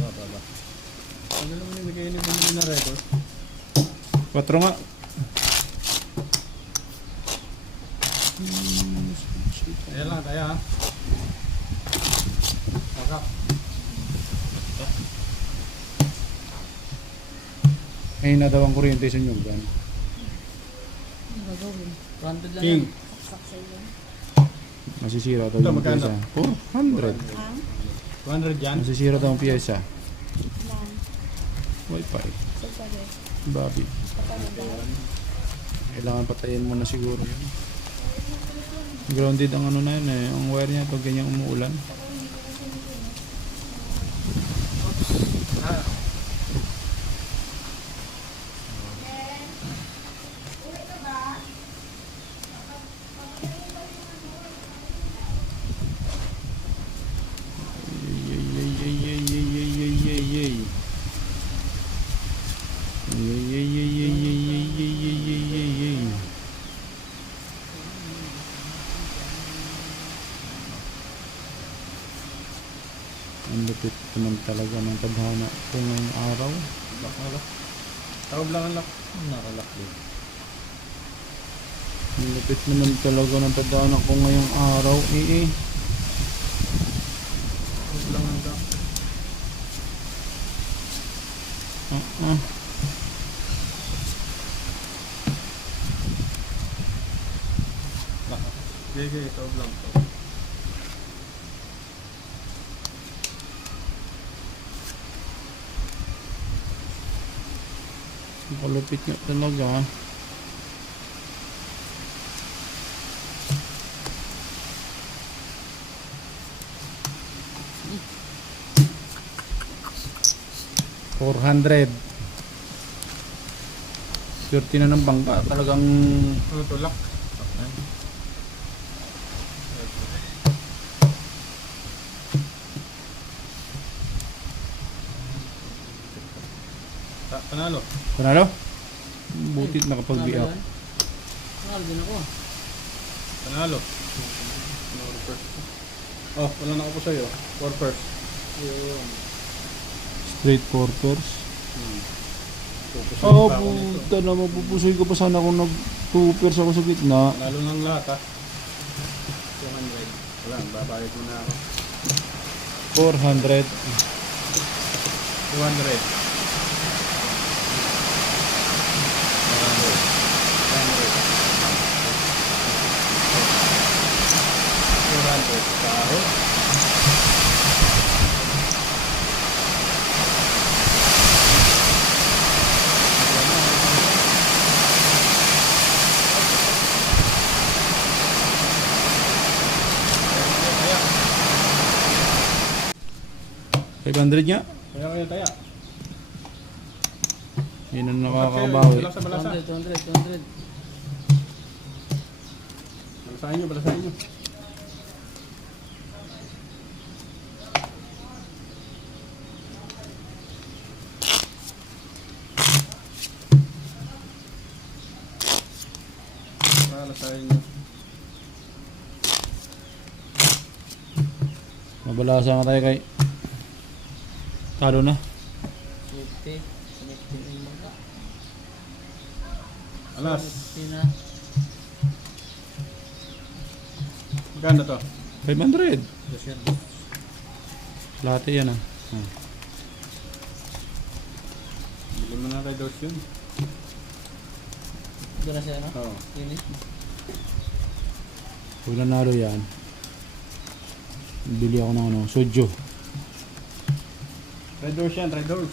Ba. Ano naman yung bigay ni bumili na record? 4 nga. Ayan lang, tayo ha. Agap. Ay na daw ang kuryente sa inyo. Gan. Ang gagawin. 100 lang King. yan. Saksay yan. Masisira daw Ito, yung magkano? pyesa. 400. Ang 200 yan. Masisira daw ang pyesa. lang. Wi-Fi. Sa sabi. Babi. Kapanagal. Kailangan patayin mo na siguro yun. Grounded ang ano na yun eh. Ang wire niya pag ganyan umuulan. Ang lupit naman talaga ng tadhana ko ngayong araw. Lock na lock. Tawag lang ang lock. Nakalock din. Ang lupit naman talaga ng tadhana ko ngayong araw. Tawag lang ang lock. Lock. Okay, tawag lang. Tawag. Ang kalupit nga talaga. $400. Swerte na ng bangka. Talagang Ano to, lock? Lock na yan. Panalo. panalo. Butit nakapag-biak. Panalo din ako. Panalo. Oh, wala na ako po sa'yo. 4 first. Yun. Straight quarters. Pupusoy Oh, pa ako nito. puta na mapupusoy ko pa sana kung nag-2 ako sa gitna. Panalo ng lahat ha. 200. Wala, babayad mo na ako. 400. 200. 200. Sahod. Kaya 500 nga. Kaya kayo taya. Yun ang nakakabawi. Balasa, balasa. 200. Balasahin nyo, balasahin nyo. Balasahin nyo. Mabalasa nga tayo kay talo na. 50. 50 yung bangka. Alas. 50 na. Maganda to. 500. Yes, yan. Lahat yan ah. Bili mo na kay Dos yun. Doon na siya, no? Oo. Yun eh. Pag nanalo yan, bili ako ng ano, soju. Red doors yan, red doors.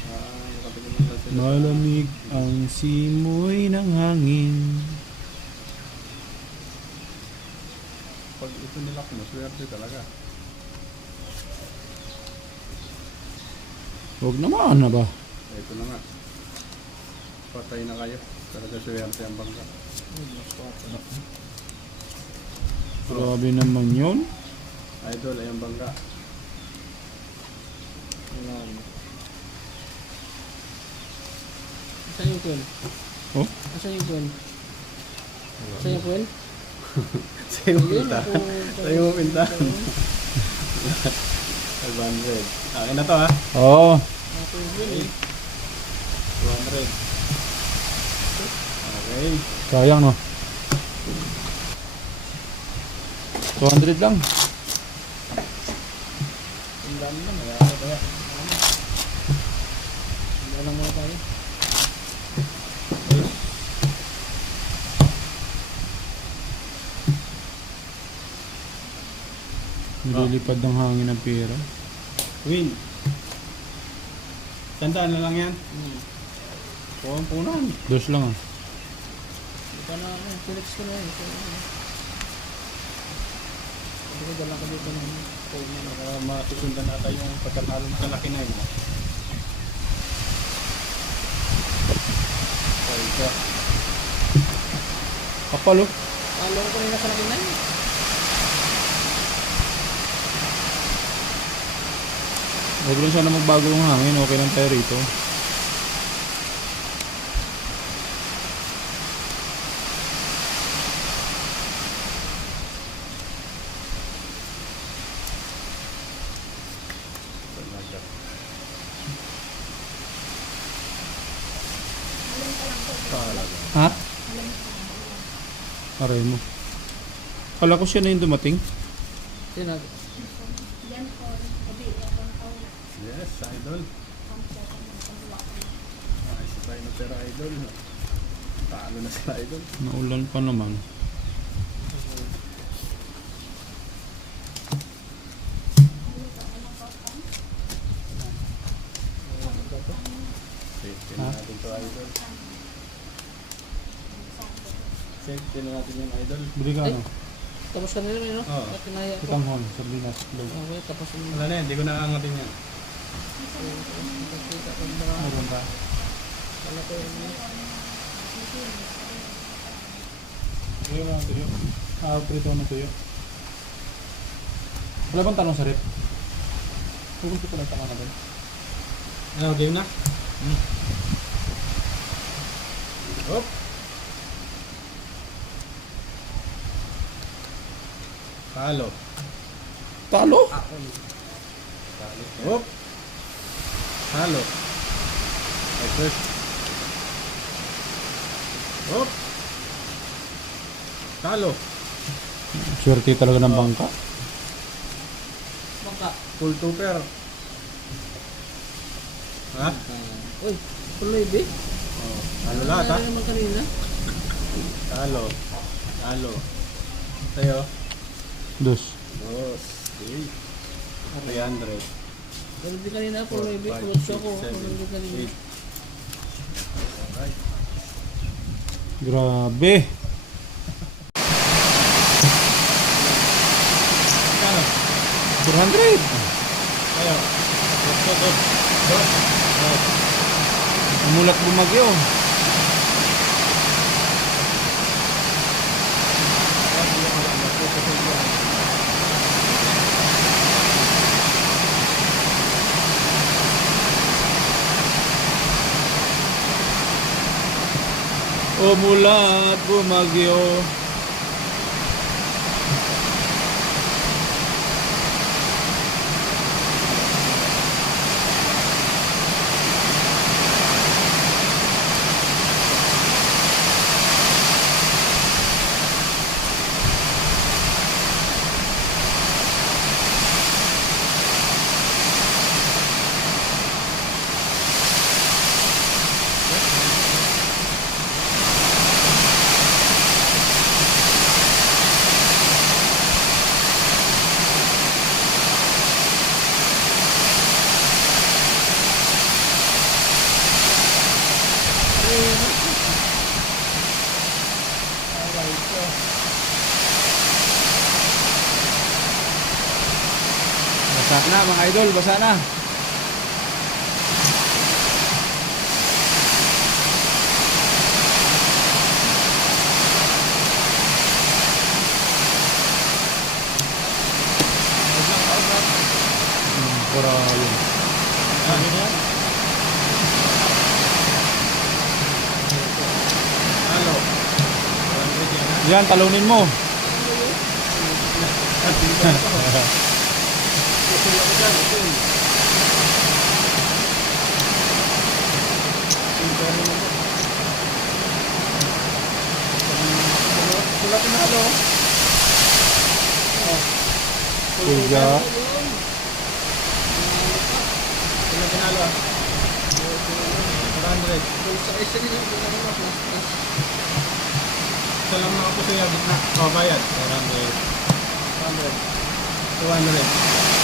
Nakapili mo lang sila. Malamig ang simoy ng hangin. Pag ito nilak mo, swerte talaga. Huwag naman na ba? Ito na nga. Patay na kayo. Talaga swerte ang bangka. Grabe naman yun. Idol ay ang bangka. Asan yung coin? Oh? Asan yung coin? Asan yung coin? Sa'yo mo Yun, pintahan. kung- Sa'yo mo pintahan. 500. Akin na to ha. Oo. Ako yun eh. 200. Okay. Sayang no. 200 lang. Ang dami na, mayroon kaya. Hindi lang muna tayo. Nililipad ng hangin ng pera. Win. Sandaan na lang yan. Punan. Dos lang ah. Hindi ka na, select ko na yun. Hindi ko dala ka dito ng phone na. Para masusundan natin yung pagkatalo ng kalaki na yun. Ito. Kapal oh. Talo ko kanina sa laki na yun. Huwag lang sana magbago ng hangin. Okay lang tayo rito. Ha? Aray mo. Kala ko siya na yung dumating. Sino? Yes, idol. Ayos na tayo na pera, idol. Talo na sila, idol. Naulan pa naman. Safety Ha? na natin to, idol. Safety na natin yung idol. Bili ka Ay. ano? Tapos ka nila may no? Oo. At kinaya ko. Kitang hon. Sardinas. Low. Okay, tapos yung Wala na yan, hindi ko naaangatin yan. nakita ko yung mga Meron ba? wala ko yung mga Tuyo lang, tuyo. Prito na tuyo. Wala bang tanong sa rep? Kung gusto ko lang tanong natin. Ano, game na? Hop! Talo. Talo? Hop! Talo. Like this. Hop! Talo. Swerte talaga ng bangka. bangka. Full tupper. Ha? Uy, tuloy ba? Oh, talo lahat ha? Ano naman kanina? Talo. Talo. Sa'yo? Dos. Dos. Okay. 300. Pero di kanina po, tuloy ba? 4, 5, Kulot siya ko. 6, 7, Tuloy ba kanina? 8. Alright. Grabe. Kano? 400. Sa'yo? Dos. Umulat bumagyo. Umulat bumagyo. Basa na mga idol, basa na. Para yun. Talo. 100 yan ha? Yan, talunin mo. Usul ako dyan, usul. Sula pinalo. Tiga. Sula pinalo. 400. Sa isa rin yung pinagawa ko. Isa lang nakapuso yung gitna. O, bayad. 400. 200.